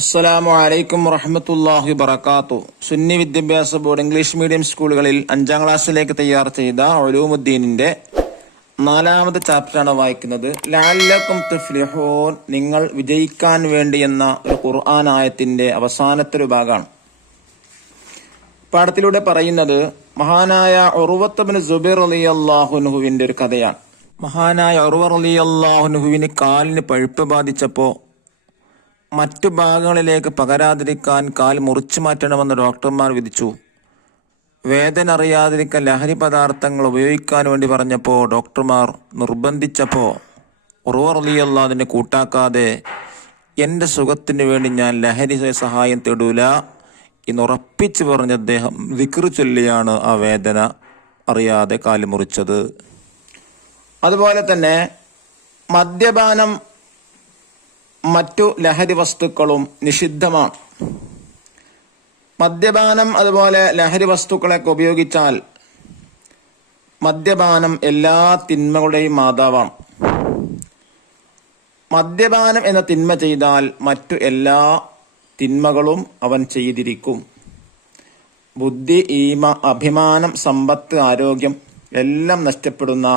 അസ്സലാമു അലൈക്കും വറഹ്മത്തുള്ളാഹി വബറകാതുഹു. സുന്നി വിദ്യാഭ്യാസ ബോർഡ് ഇംഗ്ലീഷ് മീഡിയം സ്കൂളുകളിൽ 5ാം ക്ലാസ്സിലേക്ക് തയ്യാർ ചെയ്ത ഉലൂമുദ്ദീനിന്റെ 4ാമത്തെ ചാപ്റ്ററാണ് വായിക്കുന്നത്. ലഅല്ലക്കും തുഫ്ലിഹൂൻ, നിങ്ങൾ വിജയിക്കാൻ വേണ്ടി എന്ന ഒരു ഖുർആൻ ആയത്തിന്റെ അവസാനത്തെ ഒരു ഭാഗമാണ്. പാഠത്തിലൂടെ പറയുന്നത് മഹാനായ ഉർവത്ത് ഇബ്നു സുബൈർ റളിയല്ലാഹു അൻഹുവിന്റെ ഒരു കഥയാണ്. മഹാനായ ഉർവ റളിയല്ലാഹു അൻഹുവിന് കാലിന് പഴുപ്പ് ബാധിച്ചപ്പോൾ മറ്റു ഭാഗങ്ങളിലേക്ക് പകരാതിരിക്കാൻ കാൽ മുറിച്ചു മാറ്റണമെന്ന് ഡോക്ടർമാർ വിധിച്ചു. വേദന അറിയാതിരിക്കാൻ ലഹരി പദാർത്ഥങ്ങൾ ഉപയോഗിക്കാൻ വേണ്ടി പറഞ്ഞപ്പോൾ ഡോക്ടർമാർ നിർബന്ധിച്ചപ്പോൾ ഉർവ റളിയല്ലാഹു അതിനെ കൂട്ടാക്കാതെ എൻ്റെ സുഖത്തിന് വേണ്ടി ഞാൻ ലഹരി സഹായം തേടൂല എന്നുറപ്പിച്ച് പറഞ്ഞ അദ്ദേഹം ദിക്ർ ചൊല്ലിയാണ് ആ വേദന അറിയാതെ കാല് മുറിച്ചത്. അതുപോലെ തന്നെ മദ്യപാനം മറ്റു ലഹരി വസ്തുക്കളും നിഷിദ്ധമാണ്. മദ്യപാനം അതുപോലെ ലഹരി വസ്തുക്കളൊക്കെ ഉപയോഗിച്ചാൽ മദ്യപാനം എല്ലാ തിന്മകളുടെയും മാതാവാണ്. മദ്യപാനം എന്ന തിന്മ ചെയ്താൽ മറ്റു എല്ലാ തിന്മകളും അവൻ ചെയ്തിരിക്കും. ബുദ്ധി, ഈമ, അഭിമാനം, സമ്പത്ത്, ആരോഗ്യം എല്ലാം നഷ്ടപ്പെടുന്ന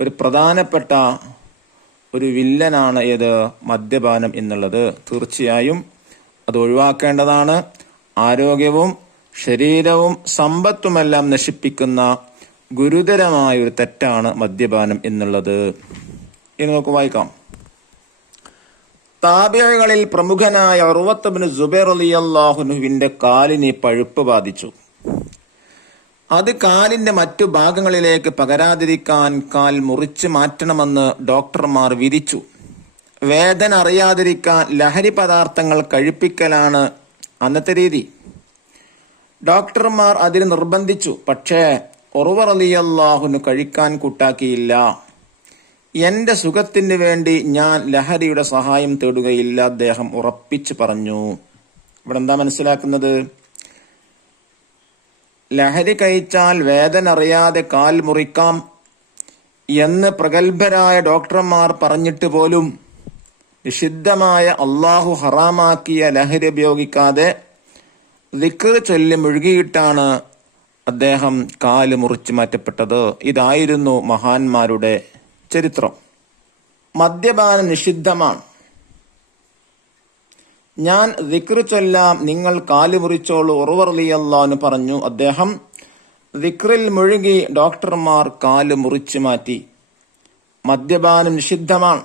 ഒരു പ്രധാനപ്പെട്ട ഒരു വില്ലനാണ് ഏത് മദ്യപാനം എന്നുള്ളത്. തീർച്ചയായും അത് ഒഴിവാക്കേണ്ടതാണ്. ആരോഗ്യവും ശരീരവും സമ്പത്തുമെല്ലാം നശിപ്പിക്കുന്ന ഗുരുതരമായ ഒരു തെറ്റാണ് മദ്യപാനം എന്നുള്ളത്. ഇനി നമുക്ക് വായിക്കാം. താബിഈകളിൽ പ്രമുഖനായ ഉർവത്ത് ഇബ്നു സുബൈർ റളിയല്ലാഹു അൻഹുവിന്റെ കാലിന് പഴുപ്പ് ബാധിച്ചു. അത് കാലിന്റെ മറ്റു ഭാഗങ്ങളിലേക്ക് പകരാതിരിക്കാൻ കാൽ മുറിച്ചു മാറ്റണമെന്ന് ഡോക്ടർമാർ വിധിച്ചു. വേദന അറിയാതിരിക്കാൻ ലഹരി പദാർത്ഥങ്ങൾ കഴിപ്പിക്കലാണ് അന്നത്തെ രീതി. ഡോക്ടർമാർ അതിന് നിർബന്ധിച്ചു. പക്ഷേ ഉർവ റളിയല്ലാഹു അൻഹു കഴിക്കാൻ കൂട്ടാക്കിയില്ല. എന്റെ സുഖത്തിന് വേണ്ടി ഞാൻ ലഹരിയുടെ സഹായം തേടുകയില്ല, അദ്ദേഹം ഉറപ്പിച്ചു പറഞ്ഞു. ഇവിടെ എന്താ മനസ്സിലാക്കുന്നത്? ലഹരി കഴിച്ചാൽ വേദന അറിയാതെ കാൽ മുറിക്കാം എന്ന് പ്രഗത്ഭരായ ഡോക്ടർമാർ പറഞ്ഞിട്ട് പോലും നിഷിദ്ധമായ അള്ളാഹു ഹറാമാക്കിയ ലഹരി ഉപയോഗിക്കാതെ ദിക്ർ ചൊല്ലി മുഴുകിയിട്ടാണ് അദ്ദേഹം കാല് മുറിച്ചു മാറ്റപ്പെട്ടത്. ഇതായിരുന്നു മഹാന്മാരുടെ ചരിത്രം. മദ്യപാനം നിഷിദ്ധമാണ്. ഞാൻ ദിക്ർ ചൊല്ലാം, നിങ്ങൾ കാല് മുറിച്ചോളൂ, ഉർവ റളിയല്ലാഹു അൻഹു പറഞ്ഞു. അദ്ദേഹം ദിക്റിൽ മുഴുകി. ഡോക്ടർമാർ കാല് മുറിച്ചു മാറ്റി. മദ്യപാനം നിഷിദ്ധമാണ്.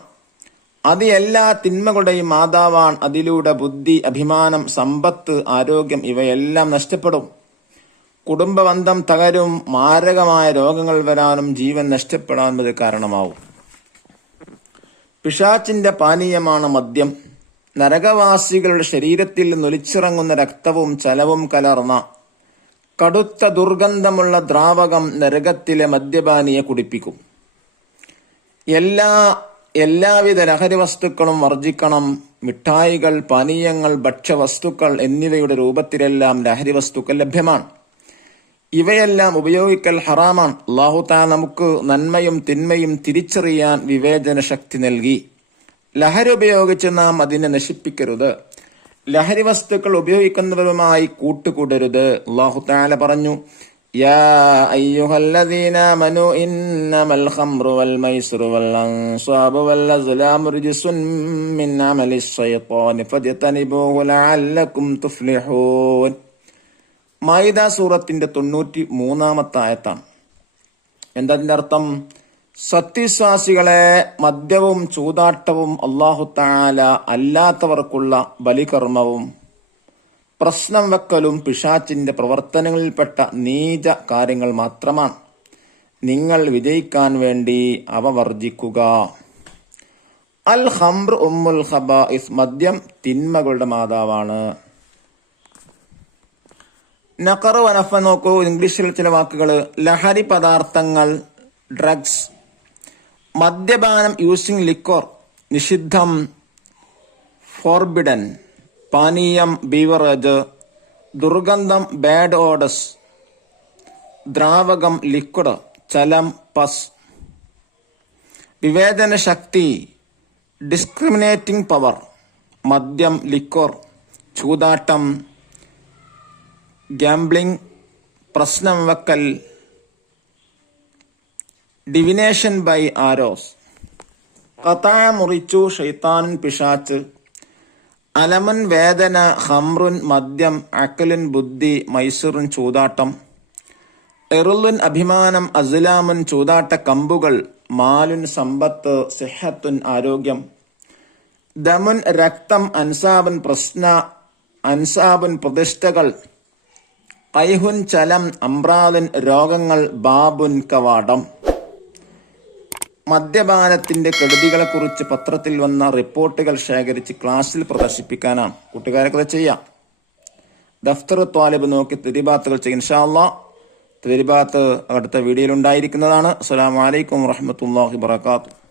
അത് എല്ലാ തിന്മകളുടെയും മാതാവാണ്. അതിലൂടെ ബുദ്ധി, അഭിമാനം, സമ്പത്ത്, ആരോഗ്യം ഇവയെല്ലാം നഷ്ടപ്പെടും. കുടുംബബന്ധം തകരും. മാരകമായ രോഗങ്ങൾ വരാനും ജീവൻ നഷ്ടപ്പെടാനും ഇത് കാരണമാവും. പിശാചിന്റെ പാനീയമാണ് മദ്യം. നരകവാസികളുടെ ശരീരത്തിൽ നൊലിച്ചിറങ്ങുന്ന രക്തവും ചലവും കലർന്ന കടുത്ത ദുർഗന്ധമുള്ള ദ്രാവകം നരകത്തിലെ മദ്യപാനിയെ കുടിപ്പിക്കും. എല്ലാവിധ ലഹരി വസ്തുക്കളും വർജിക്കണം. മിഠായികൾ, പാനീയങ്ങൾ, ഭക്ഷ്യവസ്തുക്കൾ എന്നിവയുടെ രൂപത്തിലെല്ലാം ലഹരി വസ്തുക്കൾ ലഭ്യമാണ്. ഇവയെല്ലാം ഉപയോഗിക്കൽ ഹറാമാണ്. അല്ലാഹു തആല നമുക്ക് നന്മയും തിന്മയും തിരിച്ചറിയാൻ വിവേചന ശക്തി നൽകി. ലഹരി ഉപയോഗിച്ച് നാം അതിനെ നശിപ്പിക്കരുത്. ലഹരി വസ്തുക്കൾ ഉപയോഗിക്കുന്നവരുമായി കൂട്ടുകൂടരുത്. അല്ലാഹു തആല പറഞ്ഞു, യാ അയ്യുഹല്ലദീന ആമനൂ ഇന്നമൽ ഖംറു വൽ മൈസിറു വൽ അൻസാബു വൽ അസ്ലാമു റിജ്സുൻ മിൻ അമലിശ് ശൈത്വാനി ഫജ്തനിബൂഹു ലഅല്ലക്കും തുഫ്ലിഹൂൻ. മാഇദ സൂറത്തിന്റെ 93-ാമത്തെ ആയത്താണ്. എന്താ അതിന്റെ അർത്ഥം? സത്യവിശ്വാസികളെ, മദ്യവും ചൂതാട്ടവും അല്ലാഹു തആല അല്ലാത്തവർക്കുള്ള ബലികർമ്മവും പ്രശ്നം വെക്കലും പിശാചിന്റെ പ്രവർത്തനങ്ങളിൽപ്പെട്ട നീച കാര്യങ്ങൾ മാത്രമാണ്. നിങ്ങൾ വിജയിക്കാൻ വേണ്ടി അവ വർജിക്കുക. അൽ ഖംർ ഉമ്മുൽ ഖബാഇസ്, മദ്യം തിന്മകളുടെ മാതാവാണ്. നഖർ വനഫ നോക്കൂ. ഇംഗ്ലീഷിൽ ചില വാക്കുകൾ. ലഹരി പദാർത്ഥങ്ങൾ, ഡ്രഗ്സ്. മദ്യപാനം, യൂസിങ് ലിക്വർ, നിഷിദ്ധം, ഫോർബിഡൻ. പാനീയം, ബീവറേജ്. ദുർഗന്ധം, ബാഡ് ഓഡസ്. ദ്രാവകം, ലിക്വിഡ്. ചലം, പസ്. വിവേചന ശക്തി, ഡിസ്ക്രിമിനേറ്റിംഗ് പവർ. മദ്യം, ലിക്വർ, ചൂതാട്ടം, ഗാംബ്ലിംഗ്, പ്രശ്നം വെക്കൽ, ഡിവിനേഷൻ ബൈ ആരോസ്, ഖതാഅ മുറിച്ചു, ഷൈത്താനുൻ പിശാച്ച്, അലമൻ വേദന, ഖംറുൻ മദ്യം, അക്കലുൻ ബുദ്ധി, മൈസൂറുൻ ചൂതാട്ടം, ഇറുലുൻ അഭിമാനം, അസ്ലാമുൻ ചൂതാട്ട കമ്പുകൾ, മാലുൻ സമ്പത്ത്, സിഹത്തുൻ ആരോഗ്യം, ദമുൻ രക്തം, അൻസാബുൻ പ്രതിഷ്ഠകൾ, ഐഹുൻ ചലം, അമ്രാദുൻ രോഗങ്ങൾ, ബാബുൻ കവാടം. മദ്യപാനത്തിന്റെ കെടുതികളെക്കുറിച്ച് പത്രത്തിൽ വന്ന റിപ്പോർട്ടുകൾ ശേഖരിച്ച് ക്ലാസ്സിൽ പ്രദർശിപ്പിക്കാനാണ്. കൂട്ടുകാരൊക്കെ ചെയ്യാം. ദഫ്തർ ത്വാലിബ് നോക്കി തെരിബാത്തുകൾ ചെയ്യും. ഇൻഷാ അല്ലാഹ് തെരിബാത്ത് അടുത്ത വീഡിയോയിൽ ഉണ്ടായിരിക്കുന്നതാണ്. അസ്സലാമു അലൈക്കും വറഹ്മത്തുള്ളാഹി വബറകാതുഹു.